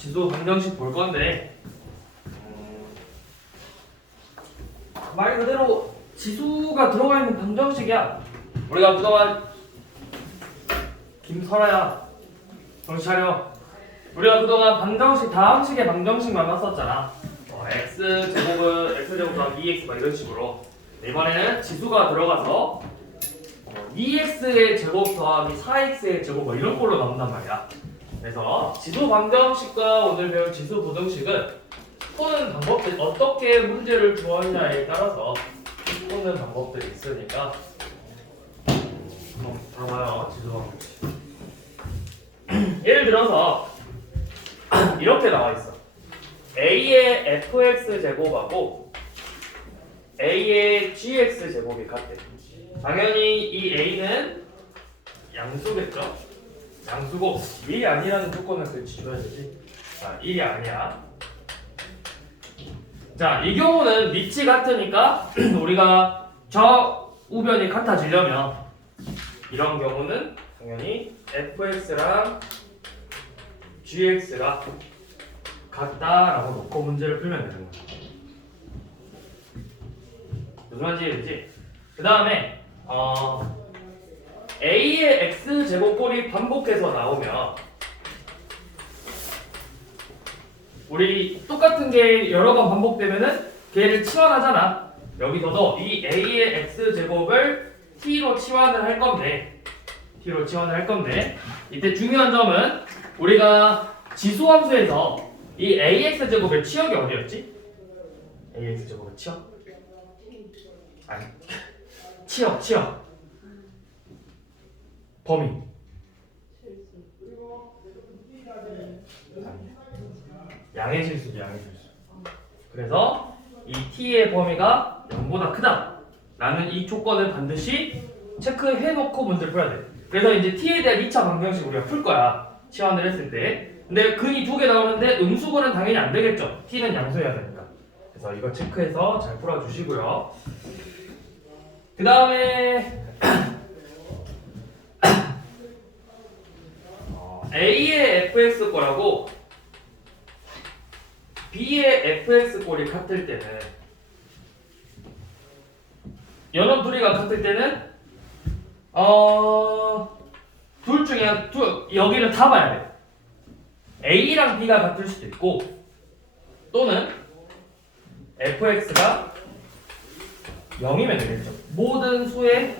지수 방정식 볼 건데 말 그대로 지수가 들어가 있는 방정식이야. 우리가 그동안 김설아야 정신 차려. 우리가 그동안 방정식 다항식의 방정식만 봤었잖아. x 제곱은 x 제곱 더하기 2x 막 이런 식으로. 이번에는 지수가 들어가서 2x의 제곱 더하기 4x의 제곱 뭐 이런 걸로 나온단 말이야. 그래서 지수 방정식과 오늘 배울 지수 부등식은 푸는 방법들 어떻게 문제를 구하느냐에 따라서 푸는 방법들이 있으니까 한번 봐봐요. 지수 방정식. 예를 들어서 이렇게 나와 있어. a의 fx 제곱하고 a의 gx 제곱이 같대. 당연히 이 a는 양수겠죠? 양수고 1이 아니라는 조건을 그렇게 줘야 되지. 자, 1이 아니야. 자, 이 경우는 밑이 같으니까 우리가 좌우변이 같아지려면 이런 경우는 당연히 fx랑 gx가 같다라고 놓고 문제를 풀면 되는 거야. 무슨 말인지 이해되지? 그 다음에 a의 x 제곱꼴이 반복해서 나오면 우리 똑같은 게 여러 번 반복되면은 걔를 치환하잖아. 여기서도 이 a의 x 제곱을 t로 치환을 할 건데 이때 중요한 점은 우리가 지수함수에서 이 ax 제곱의 치역이 어디였지? ax 제곱의 치역? 아니 치역 범위 양의 실수죠. 그래서 이 t의 범위가 0보다 크다 라는 이 조건을 반드시 체크해놓고 문제를 풀어야 돼. 그래서 이제 t에 대한 2차 방정식 우리가 풀 거야. 치환을 했을 때. 근데 근이 두 개 나오는데 음수근은 당연히 안 되겠죠. t는 양수해야 되니까. 그래서 이거 체크해서 잘 풀어주시고요. 그 다음에 A의 fx 꼴하고 B의 fx 꼴이 같을 때는 연원 둘이가 같을 때는 둘 중에 여기는 다 봐야 돼. A랑 B가 같을 수도 있고 또는 fx가 0이면 되겠죠. 모든 수의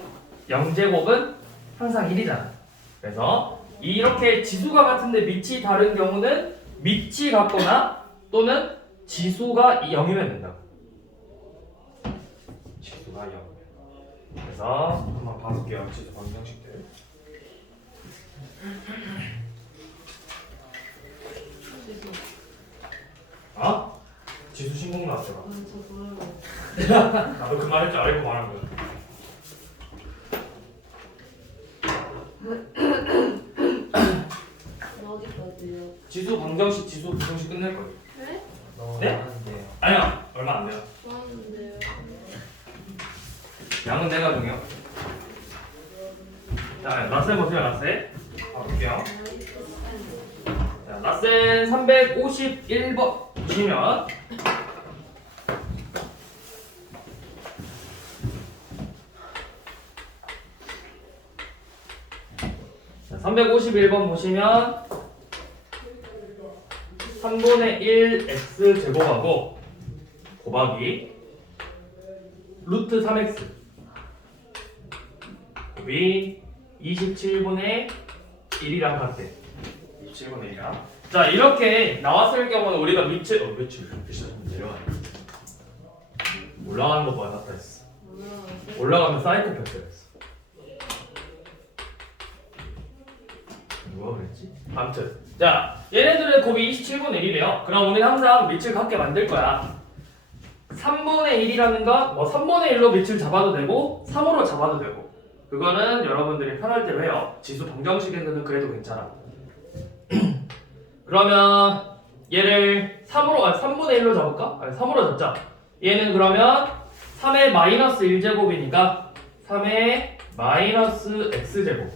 0제곱은 항상 1이잖아. 그래서 이렇게 지수가 같은데 밑이 다른 경우는 밑이 같거나 또는 지수가 0이면 된다고. 지수가 0. 그래서 한번 봐볼게요. 지수 방정식들. 지수 신공 나왔더라. 나도 그 말 할 줄 알고 말한 거야. 어디까지요? 지수 방정식, 지수 부정식 끝낼 거예요. 네? 네? 아니요, 얼마 안 돼요. 좋았는데요. 양은 내가 정해요. 자, 라센 보세요, 라센. 가볼게요. 자, 라센 351번 보시면 자, 351번 보시면 3분의 1 x 제곱하고 곱하기 루트 3x 곱이 27분의 1이랑 같대. 27분의 1이랑. 자, 이렇게 나왔을 경우는 우리가 밑을 내려가네. 올라가는 거 맞았다 했어. 올라가면 사이코 켰어야 했어. 누가 그랬지? 아무튼 자, 얘네들의 곱이 27분의 1이래요. 그럼 우리는 항상 밑을 같게 만들 거야. 3분의 1이라는 건 뭐 3분의 1로 밑을 잡아도 되고 3으로 잡아도 되고 그거는 여러분들이 편할 대로 해요. 지수 방정식에서는 그래도 괜찮아. 그러면 얘를 3분의 1로 잡을까? 아니 3으로 잡자. 얘는 그러면 3의 마이너스 1제곱이니까 3의 마이너스 x제곱.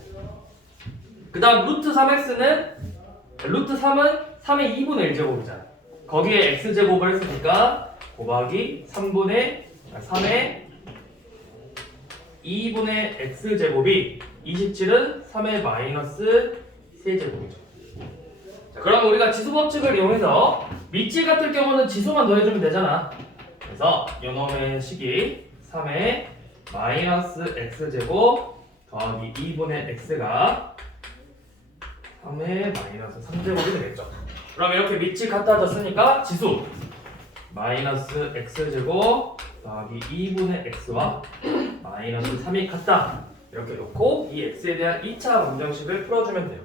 그 다음 루트 3x는 루트 3은 3의 2분의 1제곱이잖아. 거기에 x제곱을 했으니까 곱하기 3의 2분의 x제곱이 27은 3의 마이너스 3제곱이죠. 자, 그럼 우리가 지수법칙을 이용해서 밑지 같을 경우는 지수만 더해주면 되잖아. 그래서 요놈의 식이 3의 마이너스 x제곱 더하기 2분의 x가 3의 마이너스 3제곱이 되겠죠. 그럼 이렇게 밑이 같아졌으니까 지수 마이너스 x제곱 더하기 2분의 x와 마이너스 3이 같다. 이렇게 놓고 이 x에 대한 2차 방정식을 풀어주면 돼요.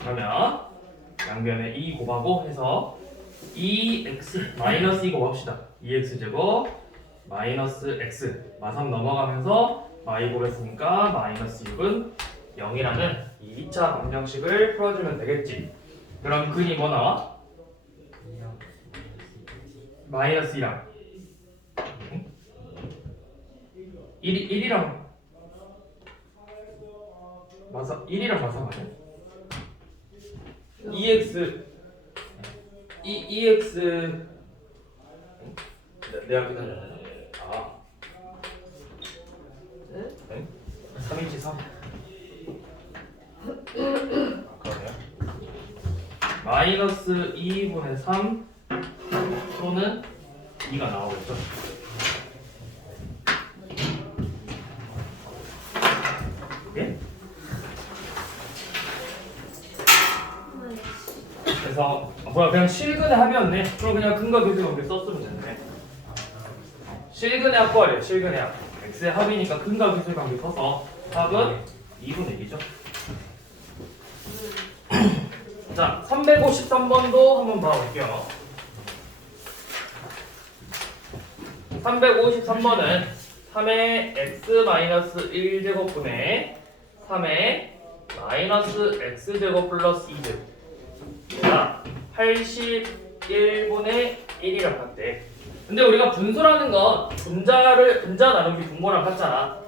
그러면 양변에 2 곱하고 해서 2x 마이너스 2 곱합시다. 2x제곱 마이너스 x 마3 넘어가면서 y 곱했으니까 마이너스 6은 0이라는 이 2차 방정식을 풀어주면 되겠지. 그럼 근이 뭐 나와? 마이너스 2랑 1이랑 마사 1이랑 마사 아니야? 2x 내가 기다려. 아, 네? 3인치 3. 그러네요. 마이너스 2분의 3 또는 2가 나오겠죠. 예? 그래서 뭐야 그냥 실근의 합이었네. 그럼 그냥 근과 교수 관계 썼으면 됐네. 실근의 합과래요. 실근의 합. x의 합이니까 근과 교수 관계 써서 합은 2분의 1이죠. 자, 353번도 한번 봐볼게요. 353번은 3의 x-1제곱분의 3의 마이너스 x제곱 플러스 2제곱 자, 81분의 1이랑 같대. 근데 우리가 분수라는 건 분자 나누기 분모랑 같잖아.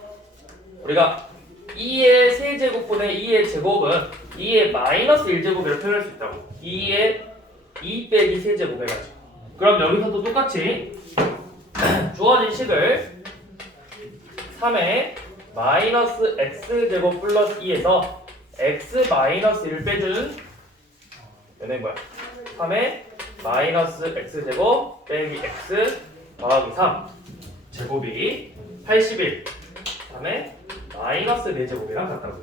우리가 2의 세제곱분의 2의 제곱은 2의 마이너스 1제곱이라고 표현할 수 있다고. 2의 2 빼기 세제곱 해가지고. 그럼 여기서도 똑같이 주어진 식을 3의 마이너스 x제곱 플러스 2에서 x 마이너스 1을 빼준 얘는 뭐야? 3의 마이너스 x제곱 빼기 x 더하기 3 제곱이 81 3의 마이너스 4제곱이랑 같다고.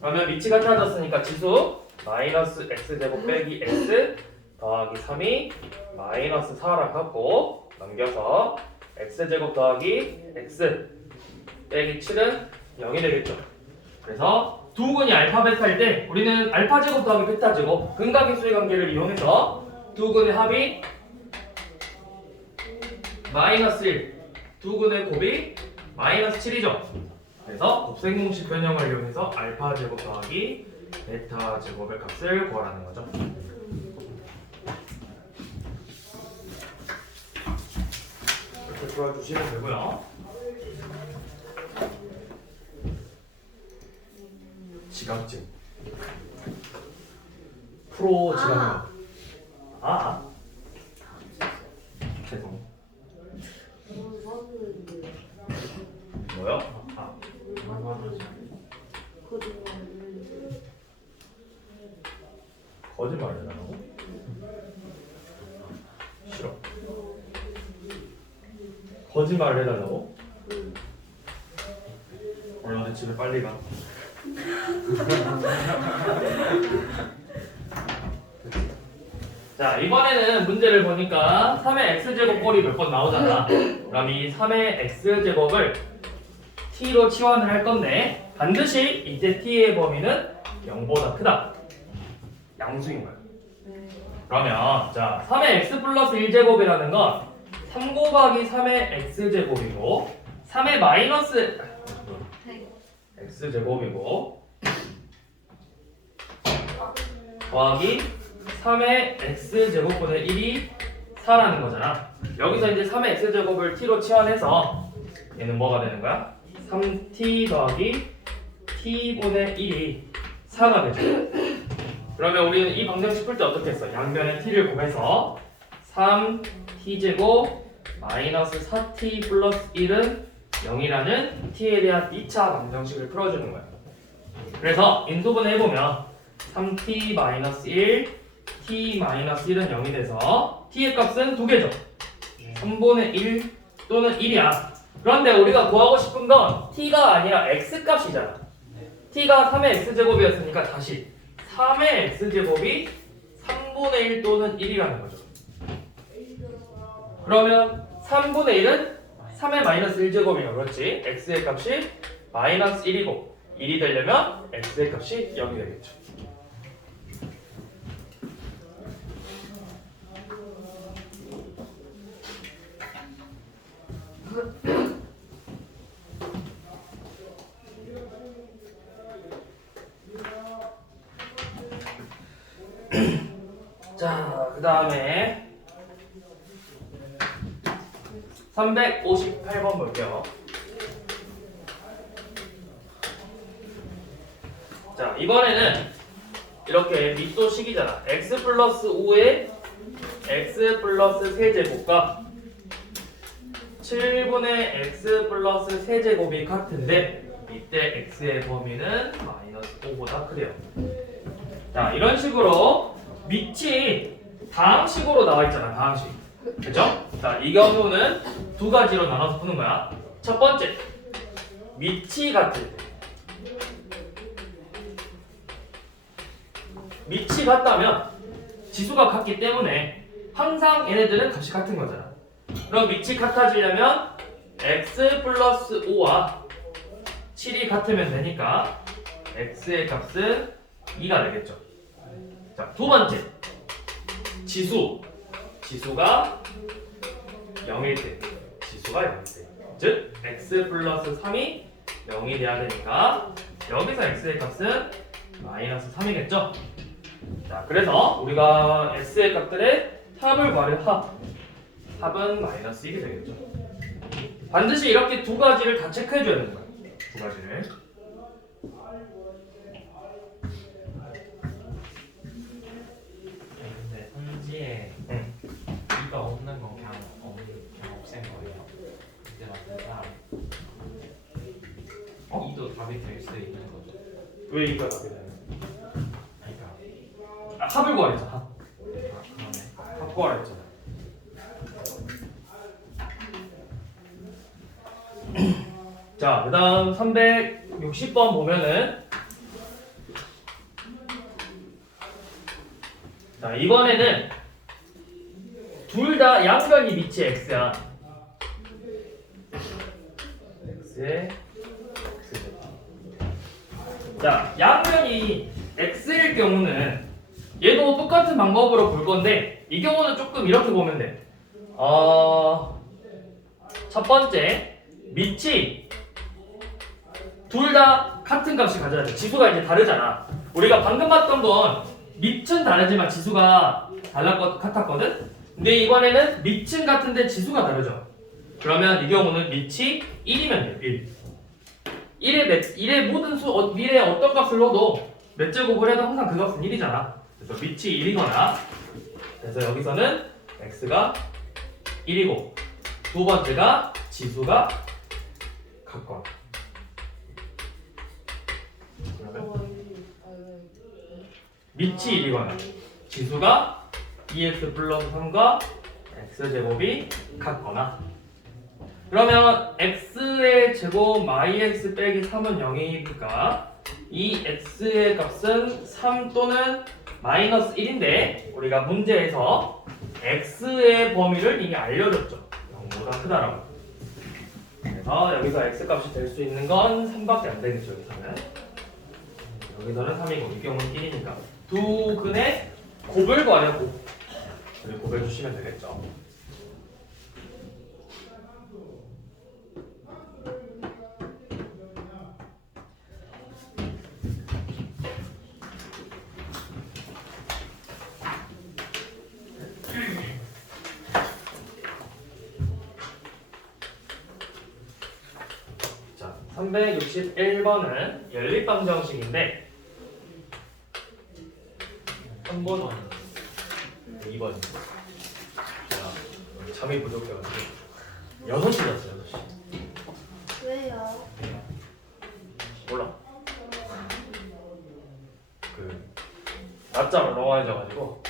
그러면 밑이 같아졌으니까 지수 마이너스 x제곱 빼기 x 더하기 3이 마이너스 4랑 같고 넘겨서 x제곱 더하기 x 빼기 7은 0이 되겠죠. 그래서 두 근이 알파 베타일 때 우리는 알파 제곱 더하기 베타 제곱 근과 기수의 관계를 이용해서 두 근의 합이 마이너스 1 두 근의 곱이 마이너스 7이죠. 그래서 곱셈공식 변형을 이용해서 알파 제곱 더하기 베타 제곱의 값을 구하라는 거죠. 이렇게 풀어주시면 되고요. 지각증 프로 지각증 죄송 뭐요? 거짓말을 하라고? 싫어. 거짓말을 해달라고? 얼른 집에 빨리 가. 자, 이번에는 문제를 보니까 3의 x제곱 꼴이 몇 번 나오잖아. 그럼 이 3의 x제곱을 t로 치환을 할 건데 반드시 이때 t의 범위는 0보다 크다. 양수인 거야. 그러면 자, 3의 x 플러스 1제곱이라는 건 3 곱하기 3의 x제곱이고 3의 마이너스 x제곱이고 더하기 3의 x제곱분의 1이 4라는 거잖아. 여기서 이제 3의 x제곱을 t로 치환해서 얘는 뭐가 되는 거야? 3t 더하기 t분의 1이 4가 되죠. 그러면 우리는 이 방정식 풀 때 어떻게 했어? 양변에 t를 곱해서 3t제곱 마이너스 4t 플러스 1은 0이라는 t에 대한 2차 방정식을 풀어주는 거야. 그래서 인수분해 해보면 3t 마이너스 1, t 마이너스 1은 0이 돼서 t의 값은 두 개죠. 3분의 1 또는 1이야. 그런데 우리가 구하고 싶은 건 t가 아니라 x 값이잖아. t가 3의 x제곱이었으니까 다시 3의 x제곱이 3분의 1 또는 1이라는 거죠. 그러면 3분의 1은 3의 마이너스 1제곱이야. 그렇지? x의 값이 마이너스 1이고 1이 되려면 x의 값이 0이 되겠죠. 자, 그 다음에 358번 볼게요. 자, 이번에는 이렇게 밑도식이잖아. x 플러스 5에 x 플러스 세제곱과 7분의 x 플러스 세제곱이 같은데 이때 x의 범위는 마이너스 5보다 크대요. 자, 이런 식으로 밑이 다항식으로 나와 있잖아. 다항식. 그죠? 자, 이 경우는 두 가지로 나눠서 푸는 거야. 첫 번째, 밑이 같을 때. 밑이 같다면 지수가 같기 때문에 항상 얘네들은 값이 같은 거잖아. 그럼 밑이 같아지려면 x 플러스 5와 7이 같으면 되니까 x의 값은 2가 되겠죠. 자, 두 번째, 지수가 0일 때, 즉 x 플러스 3이 0이 돼야 되니까 여기서 x의 값은 마이너스 3이겠죠. 자, 그래서 우리가 x의 값들의 합을 구하려 합은 마이너스 1이 되겠죠. 반드시 이렇게 두 가지를 다 체크해 줘야 되는 거야. 두 가지를. 근데 선지에 이가 없는 건 그냥 없앤 거예요. 이제 만든 사람. 이도 답이 될 수 있는 거죠. 왜 이거 답이 되는 그러니까 합을 구하랬잖아. 합. 그러네. 합 구하랬잖아. 자, 그 다음 360번 보면은 자, 이번에는 둘 다 양변이 밑이 x야. x에 x. 자, 양변이 x일 경우는 얘도 똑같은 방법으로 볼 건데 이 경우는 조금 이렇게 보면 돼. 첫 번째, 밑이 둘 다 같은 값을 가져야 돼. 지수가 이제 다르잖아. 우리가 방금 봤던 건 밑은 다르지만 지수가 같았거든? 근데 이번에는 밑은 같은데 지수가 다르죠. 그러면 이 경우는 밑이 1이면 돼. 1의 모든 미래에 어떤 값을 넣어도 몇 제곱을 해도 항상 그 값은 1이잖아. 그래서 밑이 1이거나 그래서 여기서는 x가 1이고 두 번째가 지수가 같거나 밑이 1이거나 지수가 2x 플러스 3과 x제곱이 같거나 그러면 x의 제곱 마이x 빼기 3은 0이니까 이 x의 값은 3 또는 마이너스 1인데 우리가 문제에서 x의 범위를 이미 알려줬죠. 0보다 크다라고. 그래서 여기서 x 값이 될 수 있는 건 3밖에 안 되겠죠. 여기서는 3이고 이 경우는 1이니까 두 근의 곱을 구하려고 그리고 곱해 주시면 되겠죠. 자, 361번은 연립방정식인데 3번 2번 제가 잠이 부족해가지고 6시 잤어요 6시 왜요? 몰라 그 낮잠을 너무 많이 자가지고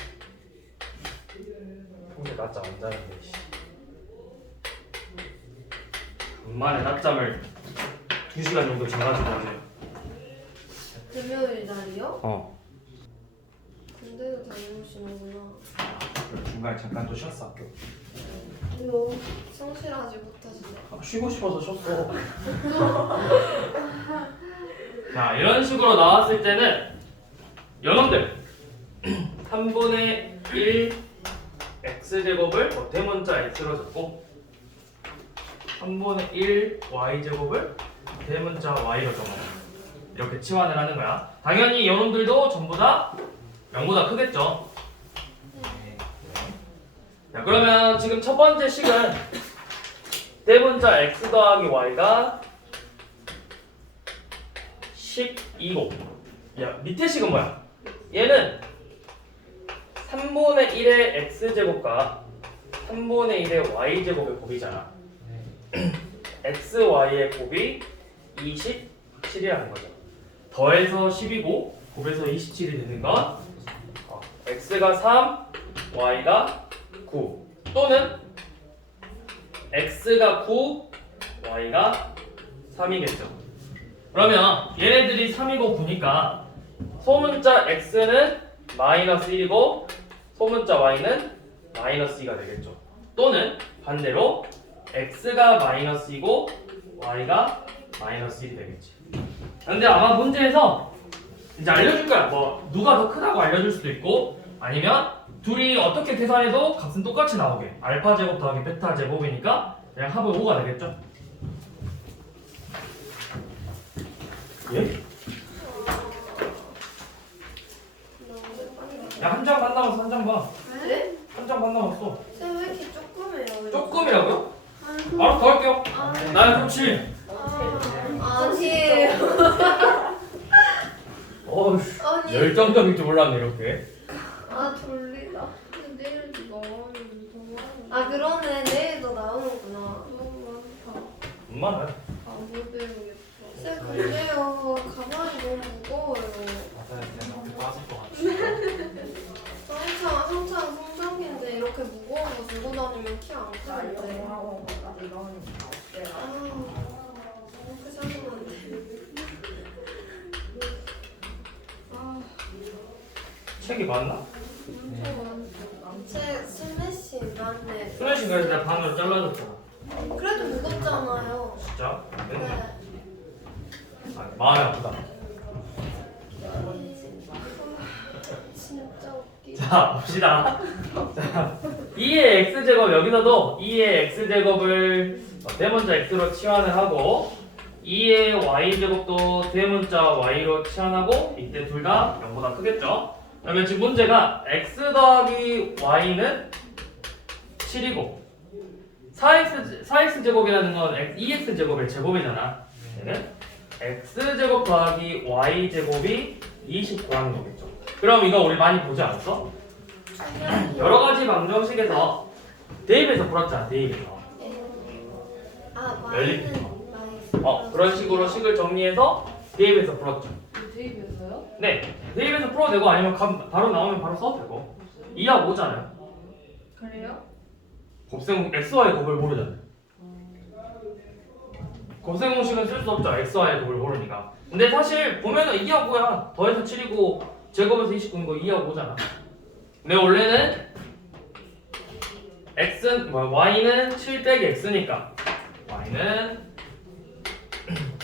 평소에 낮잠 안 자는데 씨. 간만에 낮잠을 2시간 정도 자가지고 어제 금요일 날이요? 군대도 다녀오시는구나. 중간에 잠깐 또 쉬었어 학교 왜요? 성실하지 못하시네. 쉬고 싶어서 쉬었어 자 이런 식으로 나왔을 때는 여러분들 3분의 1 x제곱을 대문자 x로 적고 3분의 1 y제곱을 대문자 y로 적어 이렇게 치환을 하는 거야. 당연히 여러분들도 전부 다 0보다 크겠죠. 자 그러면 지금 첫 번째 식은 대문자 x 더하기 y가 12고 야 밑에 식은 뭐야? 얘는 3분의 1의 x제곱과 3분의 1의 y제곱의 곱이잖아. x, y의 곱이 27이라는 거죠. 더해서 10이고 곱해서 27이 되는 건 x가 3, y가 9 또는 x가 9, y가 3이겠죠. 그러면 얘네들이 3이고 9니까 소문자 x는 마이너스 1이고 소문자 y는 마이너스 2가 되겠죠. 또는 반대로 x가 마이너스 2고 y가 마이너스 1이 되겠지. 근데 아마 문제에서 이제 알려줄 거야. 뭐 누가 더 크다고 알려줄 수도 있고 아니면 둘이 어떻게 계산해도 값은 똑같이 나오게 알파 제곱 더하기 베타 제곱이니까 그냥 합은 5가 되겠죠. 예? 야 한 장 반 남았어 한 장 반. 네? 한 장 반 남았어. 쌤 왜 이렇게 조금해요? 조금이라고요? 아이고. 알아서 더 할게요. 아, 나야 그렇지. 아니에요. 어휴 아니. 열정적일 줄 몰랐네 이렇게. 아 졸리다. 근데 내일도 나오는 아 그러네. 내일도 나오는구나. 너무 많다. 엄마는 아못 배우겠어. 쌤 근데요 가방이 너무 무거워요. 맞아요. 제가 앞에 빠질 것 같아요. 한창 성장기인데 이렇게 무거운 거 들고 다니면 키 안 크는데. 이렇게 생기면 안 돼. 아, 책이 맞나? 제 스매시 맞네. 수면식 그래서 내가 반으로 잘라줬잖아. 그래도 무겁잖아요. 진짜? 네. 아, 마음이 아프다. 진짜 웃기다. 자 봅시다. 자 2의 x제곱 여기서도 2의 x제곱을 대문자 x로 치환을 하고 2의 y제곱도 대문자 y로 치환하고 이때 둘 다 0보다 크겠죠. 그러면 지금 문제가 x 더하기 y는 7이고 4x제곱이라는 건 2x제곱의 제곱이잖아. 얘는 x제곱 더하기 y제곱이 29라는 거겠죠. 그럼 이거 우리 많이 보지 않았어? 여러 가지 방정식에서 대입해서 풀었잖아. 대입해서. 아 연립. 마이너스. 그런 식으로 식을 정리해서 대입해서 풀었죠. 대입해서요? 네, 대입해서 풀어도 되고 아니면 바로 나오면 바로 써도 되고 2하고 5잖아요. 그래요? 곱셈 x와의 곱을 모르잖아요. 곱셈 공식은 쓸 수 없죠. x와의 곱을 모르니까. 근데 사실 보면은 2하고 5야. 더해서 7이고 제곱에서 29인 거 2하고 5잖아. 근데 원래는 y는 7 빼기 x니까 y는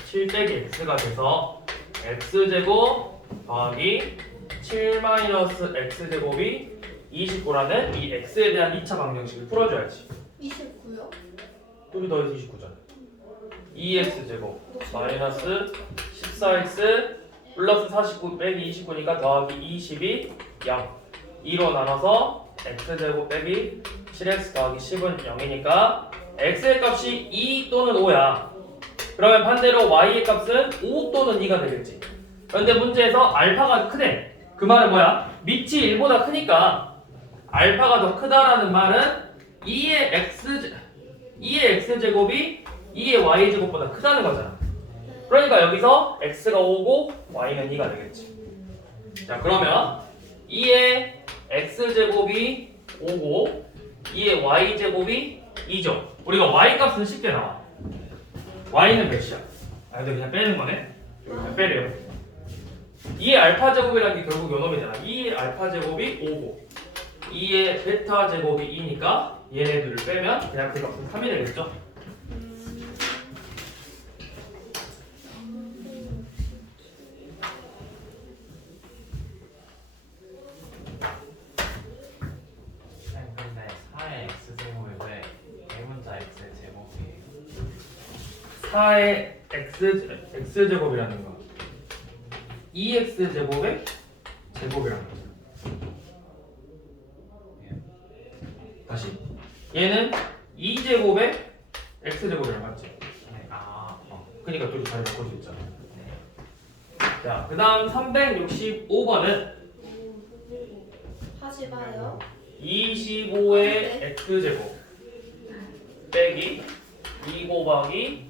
7 빼기 x가 돼서 x제곱 더하기 7 마이너스 x제곱이 29라는 이 x에 대한 2차 방정식을 풀어줘야지. 29요? 둘이 더해서 29잖아. 2x제곱 마이너스 14x 플러스 49 빼기 29니까 더하기 20이 0 2로 나눠서 x제곱 빼기 7x 더하기 10은 0이니까 x의 값이 2 또는 5야. 그러면 반대로 y의 값은 5 또는 2가 되겠지. 그런데 문제에서 알파가 크대. 그 말은 뭐야? 밑이 1보다 크니까 알파가 더 크다라는 말은 2의 x제곱이 2의 y제곱보다 크다는 거잖아. 그러니까 여기서 x가 5고 y는 2가 되겠지. 자, 그러면 2의 x제곱이 5고 2의 y제곱이 2죠. 우리가 y 값은 쉽게 나와. y는 몇이야? 아, 근데 그냥 빼는 거네? 그냥 빼래요. 2의 알파 제곱이라는 게 결국 요놈이잖아. 2의 알파 제곱이 5고 2의 베타 제곱이 2니까 얘네들을 빼면 그냥 그 값은 3이 되겠죠? 근데 4의 x제곱이 왜 A분자 x의 제곱이에요? 4의 x제곱이라는 거 2x제곱의 제곱이라는 거죠. 다시 얘는 2제곱의 x제곱이라고 맞지? 네. 그러니까 둘이 자리 바꿀 수 있잖아. 자, 그 다음 365번은 다시 봐요. 25의 x제곱 빼기 2 곱하기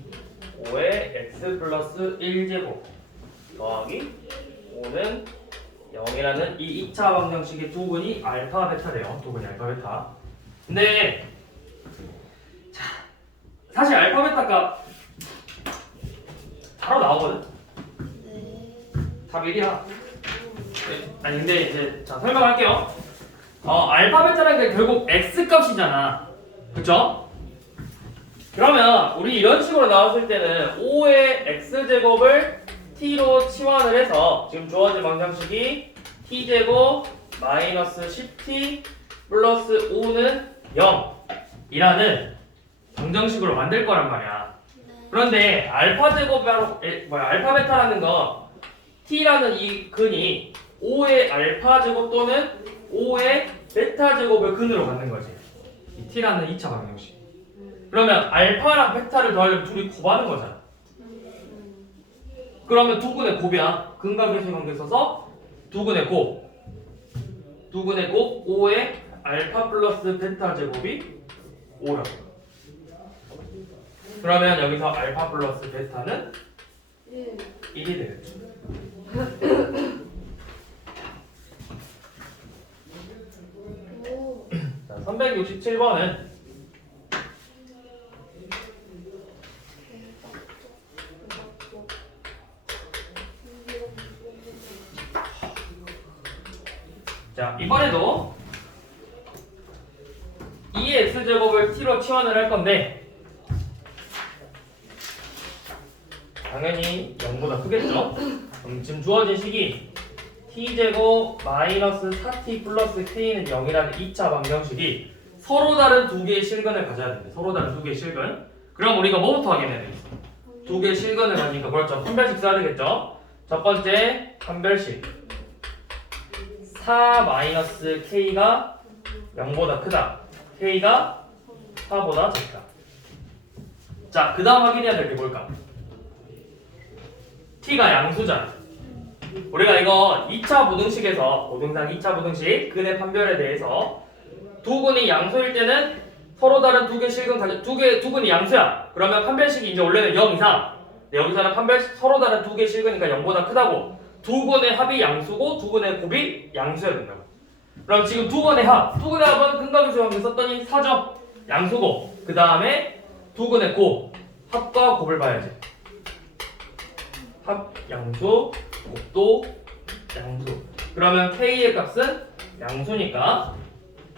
5의 x 플러스 1제곱 더하기 5는 0이라는 이 2차 방정식의 두근이 알파 베타래요. 두근이 알파 베타. 근데 자, 사실 알파 베타가 바로 나오거든. 네. 답 1이야. 아니 근데 이제 자 설명할게요. 알파 베타라는 게 결국 x 값이잖아. 그쵸? 그러면 우리 이런 식으로 나왔을 때는 5의 x제곱을 t로 치환을 해서 지금 주어진 방정식이 t제곱 마이너스 10t 플러스 5는 0이라는 방정식으로 만들 거란 말이야. 그런데 알파 제곱 알파 베타라는 거 t라는 이 근이 5의 알파 제곱 또는 5의 베타 제곱을 근으로 갖는 거지. 이 t라는 2차 방정식. 그러면 알파랑 베타를 더하려면 둘이 곱하는 거잖아. 그러면 두근의 곱이야. 근과 계수 관계 써서 두근의 곱 5의 알파 플러스 베타 제곱이 5라고. 그러면 여기서 알파 플러스 베타는 1이 되겠죠. 오. 자, 367번은 자, 이번에도 2의 x제곱을 t로 치환을 할 건데 당연히 0보다 크겠죠? 지금 주어진 식이 t제곱 마이너스 4t 플러스 k는 0이라는 2차 방정식이 서로 다른 두 개의 실근을 가져야 됩니다. 서로 다른 두 개의 실근. 그럼 우리가 뭐부터 확인해야 되겠어? 두 개의 실근을 가지니까 그렇죠. 판별식 써야 되겠죠? 첫 번째 판별식 4 마이너스 k가 0보다 크다. k가 4보다 작다. 자, 그 다음 확인해야 될 게 뭘까? t가 양수잖아. 우리가 이거 2차 부등식에서 고등상 2차 부등식 근의 판별에 대해서 두 근이 양수일 때는 서로 다른 두 개 실근 두 근이 양수야. 그러면 판별식이 이제 원래는 0 이상. 근데 여기서는 판별식 서로 다른 두 개 실근이니까 0보다 크다고. 두 근의 합이 양수고 두 근의 곱이 양수여야 된다고. 그럼 지금 두 근의 합은 근과 계수 관계 썼더니 4죠. 양수고. 그 다음에 두 근의 곱 합과 곱을 봐야지. 합 양수, 곱도 양수. 그러면 k의 값은 양수니까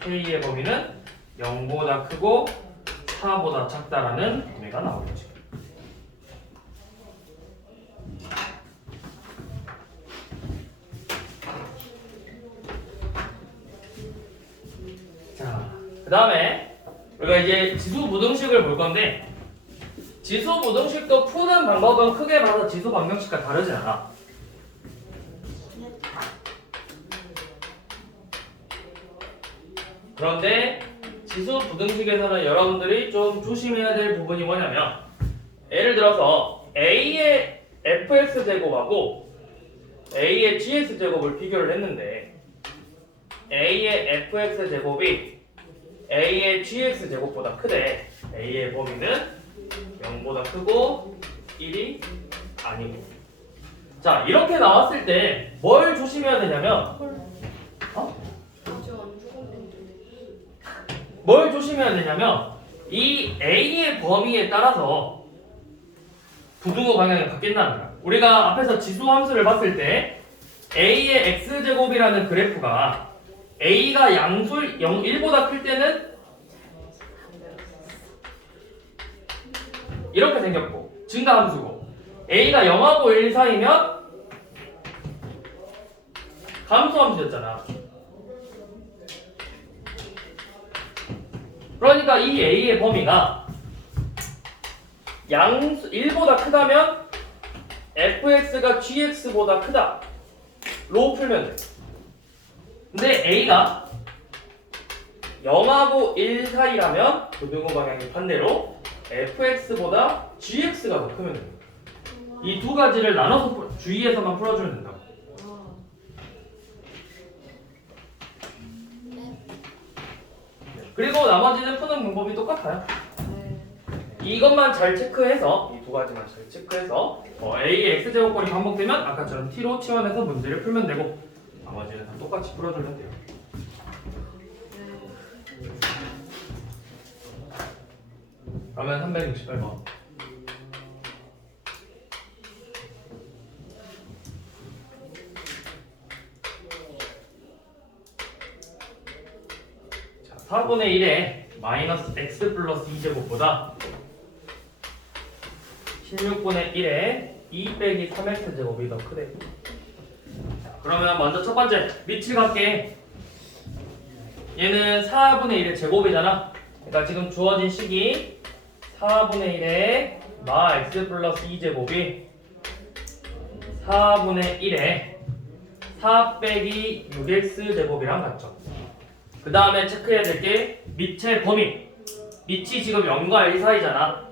k의 범위는 0보다 크고 4보다 작다라는 범위가 나오겠죠. 자, 그 다음에 우리가 이제 지수 부등식을 볼 건데 지수 부등식도 푸는 방법은 크게 봐서 지수 방정식과 다르지 않아. 그런데 지수 부등식에서는 여러분들이 좀 조심해야 될 부분이 뭐냐면 예를 들어서 a의 fx제곱하고 a의 gx제곱을 비교를 했는데 a의 fx 제곱이 a의 gx 제곱보다 크대. a의 범위는 0보다 크고 1이 아니고. 자, 이렇게 나왔을 때 뭘 조심해야 되냐면 아직 안 죽었는데. 뭘 조심해야 되냐면 이 a의 범위에 따라서 부등호 방향이 바뀐다는 거야. 우리가 앞에서 지수 함수를 봤을 때 a의 x제곱이라는 그래프가 a가 양수를 1보다 클 때는 이렇게 생겼고 증가 함수고 a가 0하고 1 사이면 감소 함수였잖아. 그러니까 이 a의 범위가 양수 1보다 크다면 fx가 gx보다 크다 로 풀면 돼. 근데 a가 0하고 1 사이라면 부등호 방향이 반대로 fx보다 gx가 더 크면 됩니다. 이 두 가지를 나눠서 주의해서만 풀어주면 된다고. 그리고 나머지는 푸는 방법이 똑같아요. 이것만 잘 체크해서 이 두 가지만 잘 체크해서 a의 x제곱꼴이 반복되면 아까처럼 t로 치환해서 문제를 풀면 되고 나머지는 다 똑같이 풀어주면 돼요. 그러면 368번. 자, 4분의 1에 마이너스 x 플러스 2제곱보다 16분의 1에 2 빼기 3x 제곱이 더 크대. 자, 그러면 먼저 첫 번째 밑을 갈게. 얘는 4분의 1의 제곱이잖아. 그러니까 지금 주어진 식이 4분의 1에 마 x 플러스 2제곱이 4분의 1에 4 빼기 6x 제곱이랑 같죠. 그 다음에 체크해야 될 게 밑의 범위. 밑이 지금 0과 1 사이잖아.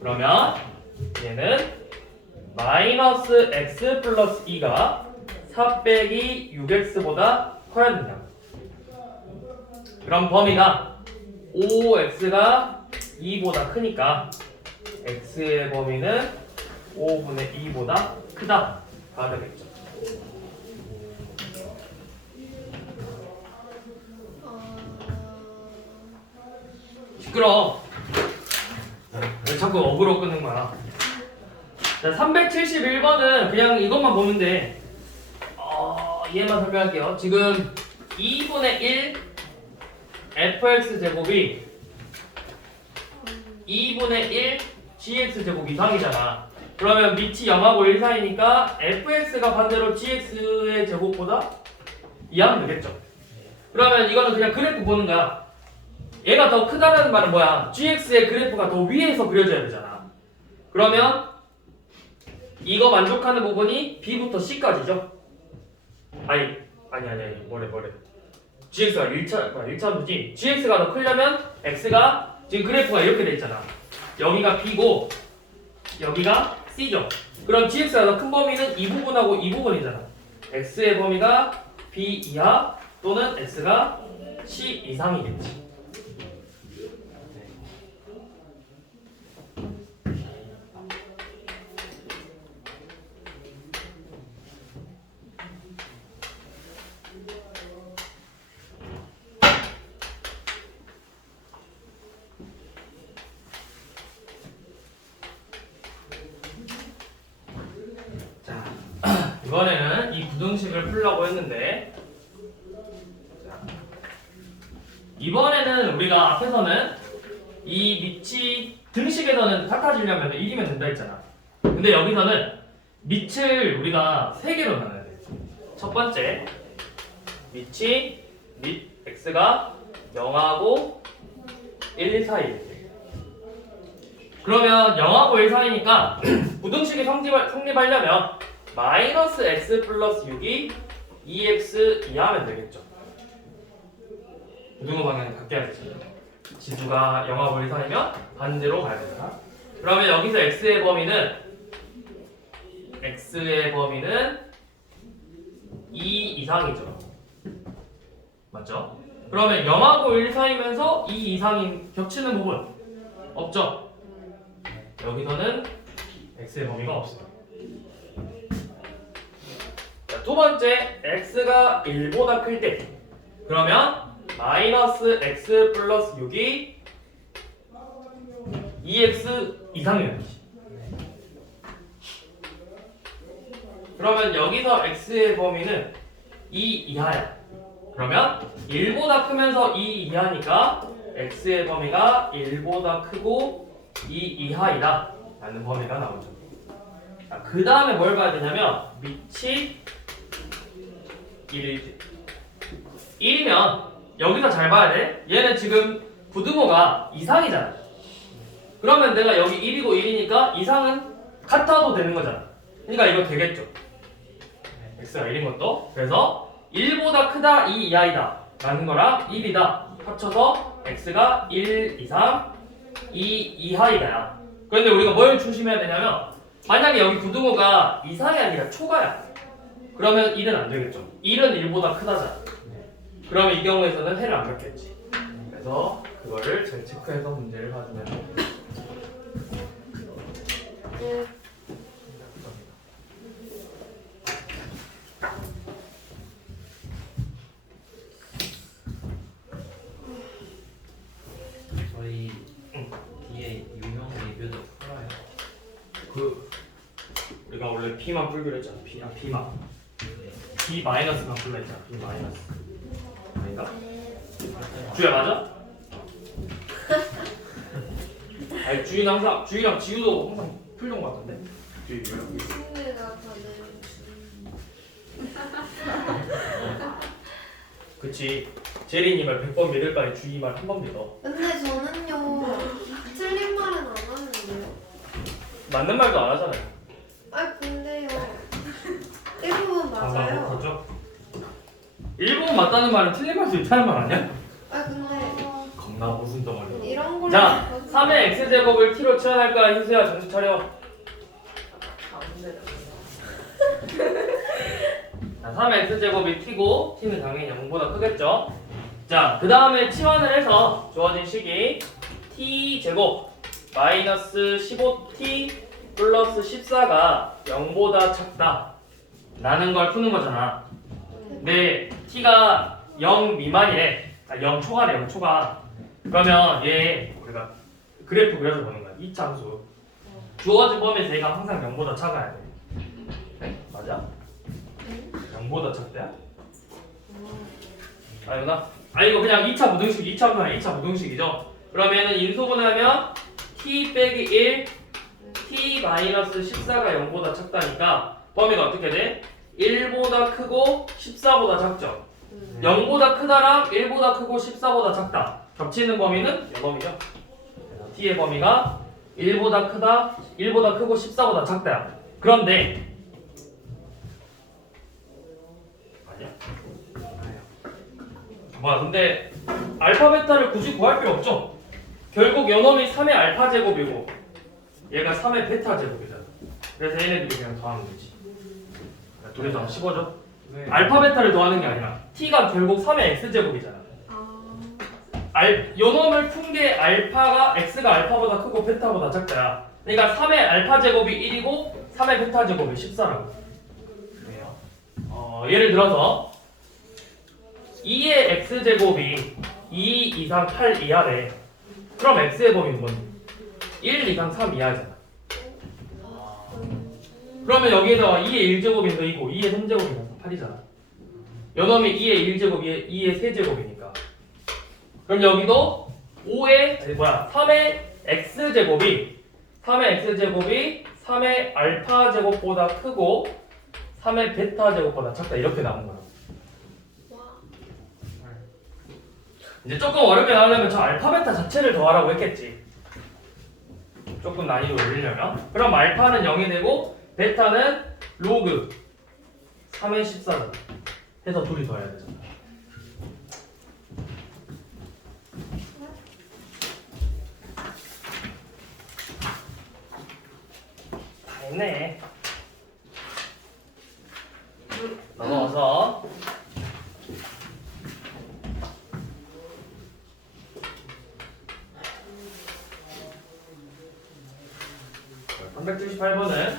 그러면 얘는 마이너스 x 플러스 2가 4 빼기 6x보다 커야 된다. 그럼 범위가 5x가 2보다 크니까 x의 범위는 5분의 2보다 크다 가 되겠죠. 시끄러워. 왜 자꾸 어그로 끄는 거야. 자, 371번은 그냥 이것만 보면 돼. 얘만 설명할게요. 지금 2분의 1 fx 제곱이 2분의 1 gx 제곱 이상이잖아. 그러면 밑이 0하고 1 사이니까 fx가 반대로 gx의 제곱보다 이하면 되겠죠. 그러면 이거는 그냥 그래프 보는 거야. 얘가 더 크다는 말은 뭐야? gx의 그래프가 더 위에서 그려져야 되잖아. 그러면 이거 만족하는 부분이 b부터 c까지죠. 아니 뭐래 gx가 1차원이지. gx가 더 크려면 x가 지금 그래프가 이렇게 돼 있잖아. 여기가 b고 여기가 c죠. 그럼 gx가 더 큰 범위는 이 부분하고 이 부분이잖아. x의 범위가 b 이하 또는 x가 c 이상이겠지. 이번에는 이 부등식을 풀려고 했는데 이번에는 우리가 앞에서는 이 밑이 등식에서는 같아지려면 1이면 된다 했잖아. 근데 여기서는 밑을 우리가 3개로 나눠야 돼. 첫 번째 밑이 밑 x가 0하고 1 사이. 그러면 0하고 1 사이니까 부등식이 성립하려면 마이너스 x 플러스 6이 2x 이하면 되겠죠. 부등호 방향이 바뀌어야 되죠. 지수가 0하고 1 사이면 반대로 가야 되잖아. 그러면 여기서 x의 범위는 2 이상이죠. 맞죠? 그러면 0하고 1 사이면서 2 이상이 겹치는 부분 없죠? 여기서는 x의 범위가 없어요. 자, 두 번째, x가 1보다 클 때 그러면 마이너스 x 플러스 6이 2x 이상이에요. 그러면 여기서 x의 범위는 2 이하야. 그러면 1보다 크면서 2 이하니까 x의 범위가 1보다 크고 2 이하이다 라는 범위가 나오죠. 그 다음에 뭘 봐야 되냐면 밑이 1일 때 1이면 여기서 잘 봐야 돼. 얘는 지금 부등호가 이상이잖아. 그러면 내가 여기 1이고 1이니까 이상은 같아도 되는 거잖아. 그러니까 이거 되겠죠. x가 1인 것도. 그래서 1보다 크다 2 이하이다 라는 거랑 1이다 합쳐서 x가 1 이상 2 이하이다야. 그런데 우리가 뭘 조심해야 되냐면 만약에 여기 부등호가 이상이 아니라 초과야. 그러면 1은 안 되겠죠. 1은 1보다 크다잖아. 그러면 이 경우에서는 해를 안 받겠지. 그래서 그거를 잘 체크해서 문제를 봐주면 돼요. 저희 뒤에 유형 리뷰도 풀어요. 그 우리가 원래 P만 풀기로 했잖아. B만 B 마이너스만 풀려 있잖아. B 마이너스 아닌가? 주야 맞아? 아니 주인 항상 주희랑 지우도 항상 풀던 것 같은데. 주희랑 친구가 다들 그치. 제리님을 100번 믿을 바에 주희 말 한 번 믿어. 근데 저는요 틀린 말은 안 하는데요. 맞는 말도 안 하잖아요. 아 근데요 대부분 맞아요. 그렇죠? 일본 맞다는 말은 틀린 말도 있다는 말 아니야? 아 근데 겁나 무슨 덩어리. 이런 걸 자, 3의 x제곱을 t로 치환할까? 희수야 정신 차려. 자, 3의 x제곱이 t고 t는 당연히 0보다 크겠죠. 자, 그 다음에 치환을 해서 주어진 식이 t제곱 마이너스 15t 플러스 14가 0보다 작다 라는 걸 푸는 거잖아. 근데 t가 0 미만이래. 0 초과래. 0 초과. 그러면 얘 우리가 그래프 그려서 보는 거야. 이 참수 주어진 범위에서 얘가 항상 0보다 작아야 돼. 네? 맞아? 0보다 작대야? 아니구나. 아 이거 그냥 2차 무등식 2차 분할 2차 무등식이죠. 그러면은 인수분해하면 t 빼기 1 t 마이너스 14가 0보다 작다니까 범위가 어떻게 돼? 1보다 크고 14보다 작죠. 0보다 크다랑 1보다 크고 14보다 작다. 겹치는 범위는 이 범위죠. 그래서 t의 범위가 1보다 크다, 1보다 크고 14보다 작다야. 그런데 아니야? 뭐야? 근데 알파 베타를 굳이 구할 필요 없죠. 결국 요놈이 3의 알파 제곱이고 얘가 3의 베타 제곱이잖아. 그래서 얘네들이 그냥 더하면 되지. 둘이서 하면 15죠. 네. 알파 베타를 더하는 게 아니라 t가 결국 3의 x 제곱이잖아. 요놈을 푼 게 알파가 x가 알파보다 크고 베타보다 작다야. 그러니까 3의 알파 제곱이 1이고 3의 베타 제곱이 14라고. 그래요. 예를 들어서 2의 x 제곱이 2 이상 8 이하래. 그럼 x의 범위는 뭔지? 1 이상 3 이하잖아. 그러면 여기에다가 2의 1제곱이 너이고 2의 3제곱이 8이잖아. 요놈이 2의 1제곱, 2의 3제곱이니까. 그럼 여기도 3의 x제곱이 3의 알파 제곱보다 크고 3의 베타 제곱보다 작다 이렇게 나온 거야. 이제 조금 어렵게 나오려면 저 알파 베타 자체를 더하라고 했겠지. 조금 난이도 올리려면. 그럼 알파는 0이 되고 베타는 로그 3의 14다 해서 둘이 더해야 되잖아. 다 했네. 넘어가서 138번은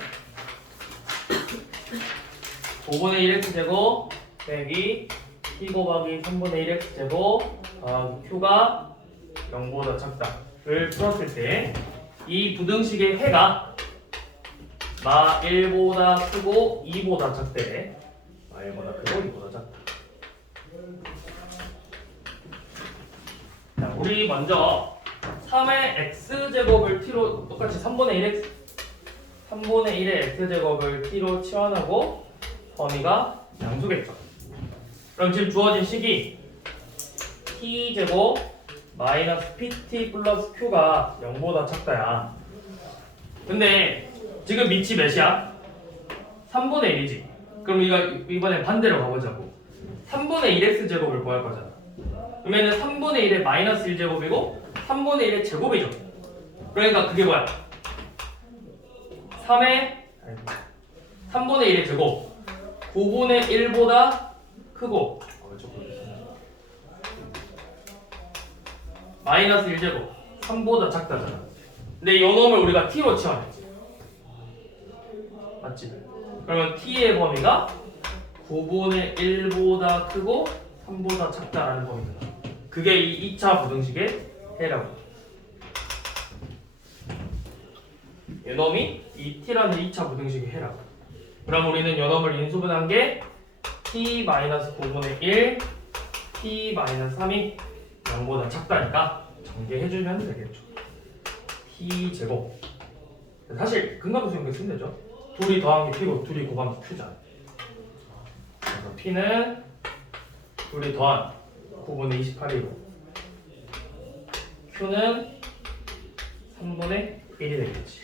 5분의 1x제곱 빼기 t 곱하기 3분의 1x제곱 q가 0보다 작다를 풀었을 때 이 부등식의 해가 마 1보다 크고 2보다 작대. 마 1보다 크고 2보다 작다. 자, 우리 먼저 3의 x제곱을 t로 똑같이 3분의 1의 x제곱을 t로 치환하고 범위가 양수겠죠. 그럼 지금 주어진 식이 t제곱 마이너스 pt 플러스 q가 0보다 작다야. 근데 지금 밑이 몇이야? 3분의 1이지. 그럼 우리가 이번에 반대로 가보자고. 3분의 1x제곱을 구할 거잖아. 그러면은 3분의 1의 마이너스 1제곱이고 3분의 1의 제곱이죠. 그러니까 그게 뭐야? 3분의 1의 제곱 9분의 1보다 크고 마이너스 1제곱 3보다 작다잖아. 근데 이 놈을 우리가 t로 치환했지. 맞지? 그러면 t의 범위가 9분의 1보다 크고 3보다 작다라는 범위다. 그게 이 2차 부등식의 해라고. 이 놈이 이 t라는 2차 부등식의 해라고. 그럼 우리는 이 놈을 인수분한 게 t-9분의 1, t-3이 0보다 작다니까 전개해주면 되겠죠. t제곱. 사실 근감수 연계 쓰면 되죠. 둘이 더한 게 p고 둘이 곱하면 q잖아. 그래서 p는 둘이 더한 9분의 28이고 q는 3분의 1이 되겠지.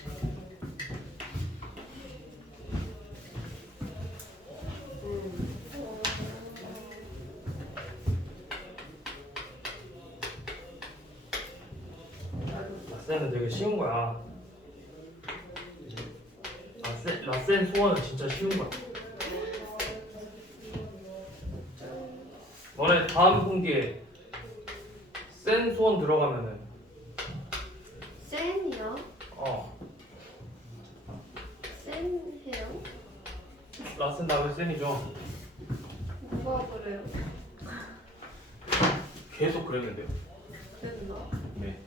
라센은 되게 쉬운 거야. 라센 소원은 진짜 쉬운 거야. 너네 다음 분기에 센 소원 들어가면은 센이요? 센해요? 라센 다음에 센이죠. 누가 그래요? 계속 그랬는데요. 그랬나? 네.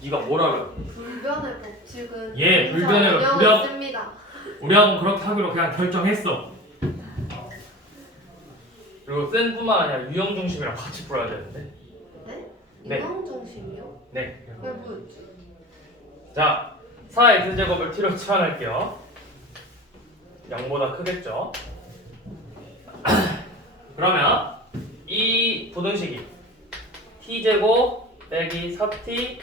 네가 뭐라 그래? 불변의 법칙은 예, 불변의 영향을 불변. 씁니다. 우리 학원 그렇게 하기로 그냥 결정했어. 그리고 센뿐만 아니라 유형 중심이랑 같이 풀어야 되는데. 네? 네. 유형 중심이요? 네. 왜 뭐였지? 자, 4x제곱을 t로 치환할게요. 0보다 크겠죠? 그러면 이 부등식이 t제곱 빼기 4t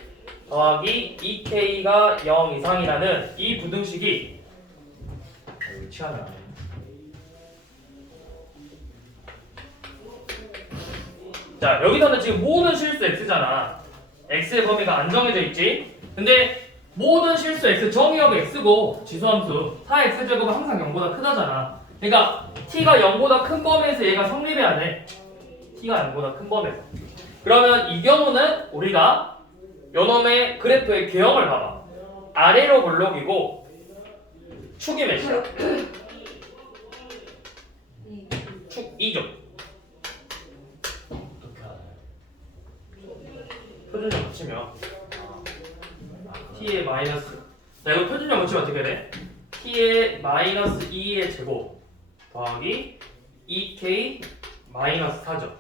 더하기 2k가 0 이상이라는 이 부등식이 여기 치환을 안 해. 자, 여기서는 지금 모든 실수 x잖아. x의 범위가 안 정해져 있지? 근데 모든 실수 x 정의역 x고 지수함수 4x제곱은 항상 0보다 크다잖아. 그러니까 t가 0보다 큰 범위에서 얘가 성립해야 돼. t가 0보다 큰 범위에서. 그러면 이 경우는 우리가 요놈의 그래프의 개형을 봐봐. 아래로 볼록이고 축이 몇이야? 축 2죠. 어떻게 알아요? 표준점 붙이면 t의 마이너스, 자 이거 표준점 붙이면 어떻게 돼? t의 마이너스 2의 제곱 더하기 2k 마이너스 4죠.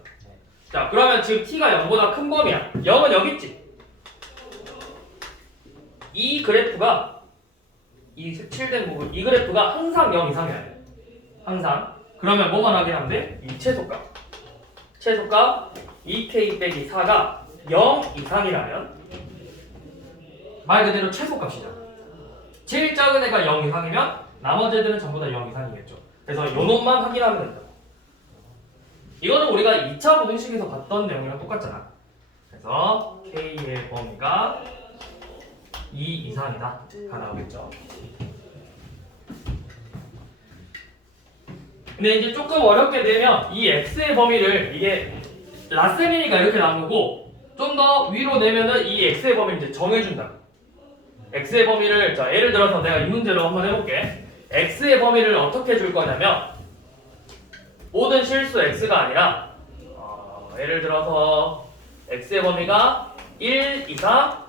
자 그러면 지금 t가 0보다 큰 범위야. 0은 여기 있지. 이 그래프가 이 색칠된 부분, 이 그래프가 항상 0 이상이어야 돼. 항상. 그러면 뭐만 확인하면 돼? 이 최소값 2k 빼기 4가 0 이상이라면 말 그대로 최소값이죠. 제일 작은 애가 0 이상이면 나머지 애들은 전부 다 0 이상이겠죠. 그래서 요 놈만 확인하면 된다. 이거는 우리가 2차 부등식에서 봤던 내용이랑 똑같잖아. 그래서 k의 범위가 2 이상이다 가 나오겠죠. 근데 이제 조금 어렵게 되면 이 x의 범위를, 이게 라셈이니까 이렇게 나오고 좀 더 위로 내면은 이 x의 범위를 이제 정해준다. x의 범위를 자 예를 들어서 내가 이 문제로 한번 해볼게. x의 범위를 어떻게 줄 거냐면 모든 실수 x가 아니라 예를 들어서 x의 범위가 1 이상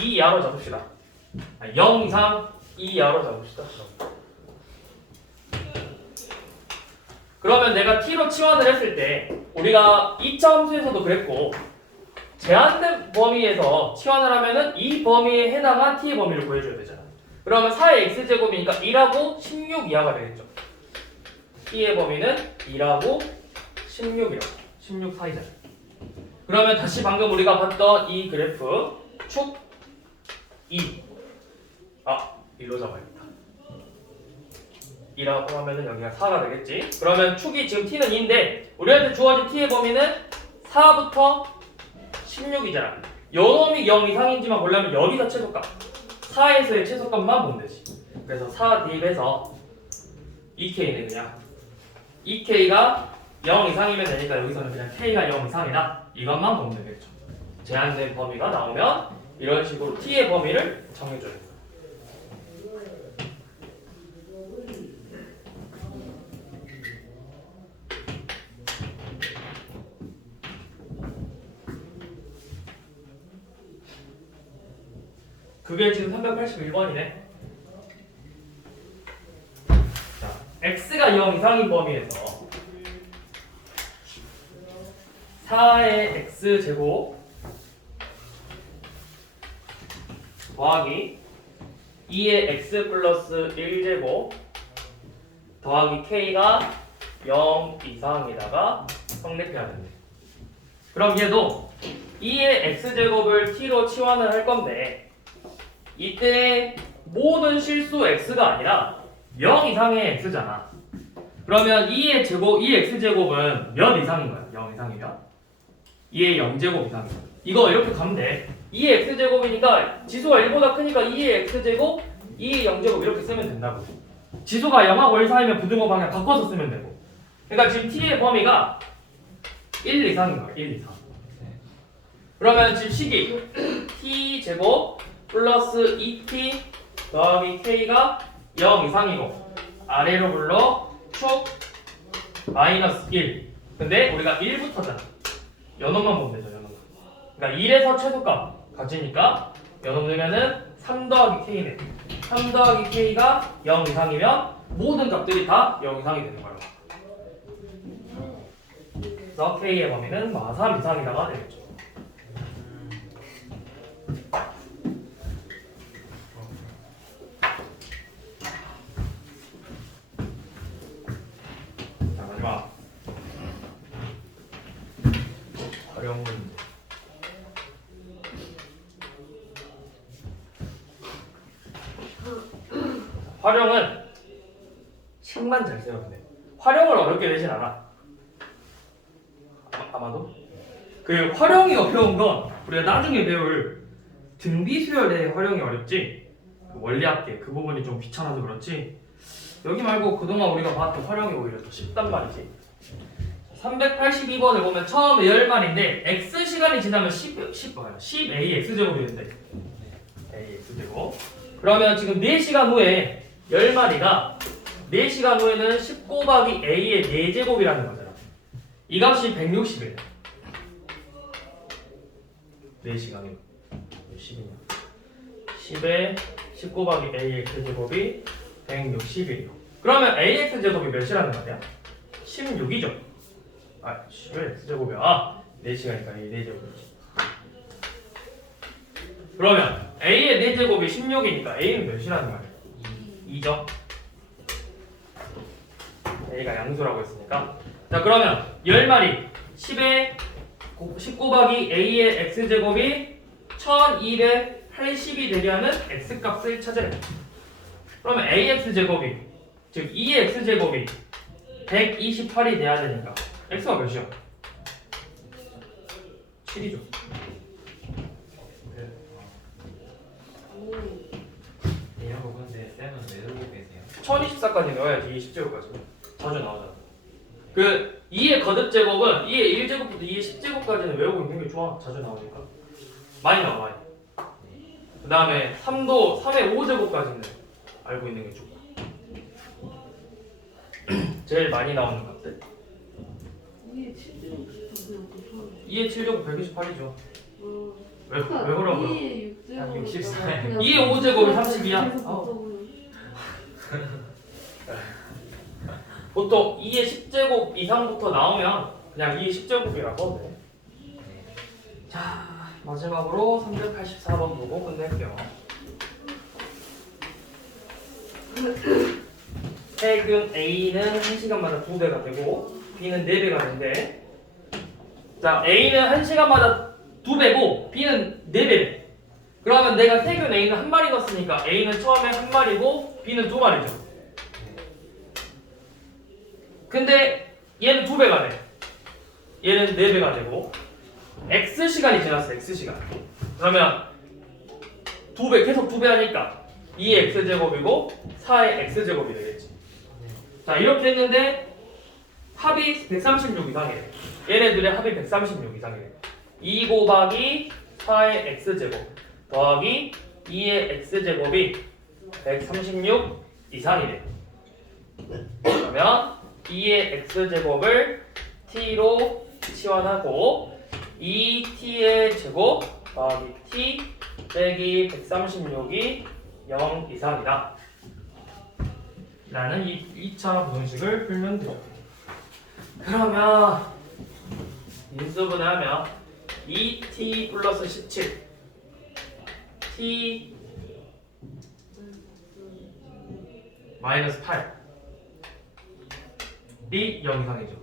2 이하로 잡읍시다. 0 이상 2 이하로 잡읍시다. 그러면 내가 t로 치환을 했을 때 우리가 2차 함수에서도 그랬고 제한된 범위에서 치환을 하면은 이 범위에 해당한 t의 범위를 구해줘야 되잖아. 그러면 4의 x제곱이니까 1하고 16 이하가 되겠죠. t의 범위는 1하고 16이라고. 16 사이잖아. 그러면 다시 방금 우리가 봤던 이 그래프 축 2. 일로 잡아야겠다. 2라고 하면은 여기가 4가 되겠지. 그러면 축이 지금 t는 2인데 우리한테 주어진 t의 범위는 4부터 16이잖아. 요놈이 0 이상인지만 보려면 여기서 최소값 4에서의 최소값만 보면 되지. 그래서 4 대입해서 2k는 그냥 2k가 0 이상이면 되니까 여기서는 그냥 k가 0 이상이다. 이것만 보면 되겠죠. 제한된 범위가 나오면 이런 식으로 t의 범위를 정해줘야 돼요. 그게 지금 381번이네. 자, x가 0 이상인 범위에서 4의 x제곱 더하기 2의 x 플러스 1제곱 더하기 k가 0 이상이다가 성립해야 된대. 그럼 얘도 2의 x제곱을 t로 치환을 할 건데 이때 모든 실수 x가 아니라 0 이상의 x잖아. 그러면 2의 x제곱은 몇 이상인 거야? 0 이상이면? 2의 0제곱 이상이야. 이거 이렇게 가면 돼. 2의 x제곱이니까 지수가 1보다 크니까 2의 x제곱, 2의 0제곱 이렇게 쓰면 된다고. 지수가 0하고 1 사이면 부등호 방향 바꿔서 쓰면 되고. 그러니까 지금 t의 범위가 1 이상인 거야. 1 이상. 그러면 지금 식이 t제곱 플러스 2t 더하기 k가 0 이상이고 아래로 불러 축 마이너스 1. 근데 우리가 1부터잖아. 연놈만 보면 되죠. 연놈만. 그러니까 1에서 최소값 가지니까 연놈 넣으면은 3 더하기 k네. 3 더하기 k가 0 이상이면 모든 값들이 다 0 이상이 되는 거라고. 그래서 k의 범위는 3 이상이다가 되겠죠. 자, 마지막 활용 문제. 활용은 식만 잘 세우면 돼. 활용을 어렵게 내진 않아. 아마도 그 활용이 어려운 건 우리가 나중에 배울 등비수열의 활용이 어렵지. 그 원리합계 그 부분이 좀 귀찮아서 그렇지. 여기 말고 그동안 우리가 봤던 활용이 오히려 더 쉽단 말이지. 382번을 보면 처음에 10마리인데 x 시간이 지나면 10a x제곱이 된대. a x제곱. 그러면 지금 4시간 후에 10마리가 4시간 후에는 10 곱하기 a의 4제곱이라는 거잖아. 이 값이 160이에요. 4시간이면 몇 10이냐? 10에 10 곱하기 ax제곱이 160이에요. 그러면 ax제곱이 몇이라는 말이야? 16이죠. 10의 x제곱이야. 4시간이니까 a 4제곱이지. 그러면 a의 4제곱이 16이니까 a는 몇이라는 말이야? 2죠. a가 양수라고 했으니까. 자, 그러면 10마리 10에 10 곱하기 a의 x제곱이 1280이 되려는 x값을 찾아야 돼. 그러면 ax제곱이 즉 2의 x제곱이 128이 돼야 되니까 x가 몇이야? 7이죠. 이런 거 근데 쌤은 왜 들고 계세요? 1024까지 넣어야지 20제곱까지 자주 나오잖아. 그 2의 거듭제곱은 2의 1제곱부터 2의 10제곱까지는 외우고 있는 게 좋아. 자주 나오니까. 많이 나와 많이. 그 다음에 3도 3의 5제곱까지는 알고 있는 게 좋고 제일 많이 나오는 것들 2의 7제곱 128이죠. 왜 그러고요? 한 64. 2의 5제곱이 32야. 보통 2의 10제곱 이상부터 나오면 그냥 2의 10제곱이라고 돼. 자, 마지막으로 384번 보고 끝낼게요. 핵은 A는 1시간마다 2배가 되고 B는 4배가 되는데, 자, A는 1시간마다 2배고 B는 4배. 그러면 내가 세균 A는 한 마리 넣었으니까 A는 처음에 한 마리고 B는 2마리죠. 근데 얘는 2배가 돼. 얘는 4배가 되고 X시간이 지났어. X시간. 그러면 2배, 계속 2배 하니까 2의 X제곱이고 4의 X제곱이 되겠지. 자, 이렇게 했는데 합이 136 이상이래. 얘네들의 합이 136 이상이래. 2 곱하기 4의 X제곱 더하기 2의 X제곱이 136 이상이래. 그러면 2의 X제곱을 T로 치환하고 2T의 제곱 더하기 T 빼기 136이 0 이상이다 라는 이 2차 부등식을 풀면 돼요. 그러면 인수분해하면 2T 플러스 17 T 마이너스 8이 0 이상이죠.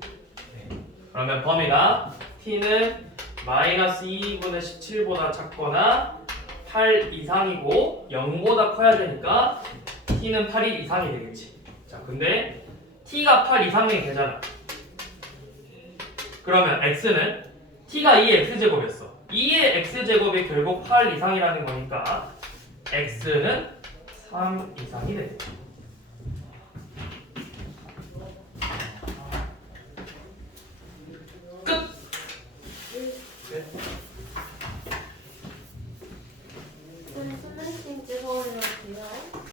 그러면 범위가 T는 마이너스 2분의 17보다 작거나 8 이상이고 0보다 커야 되니까 T는 8이 이상이 되겠지. 자, 근데 T가 8 이상이 되잖아. 그러면 X는 T가 2의 X제곱이었어. 2의 X제곱이 결국 8 이상이라는 거니까 X는 3 이상이 돼.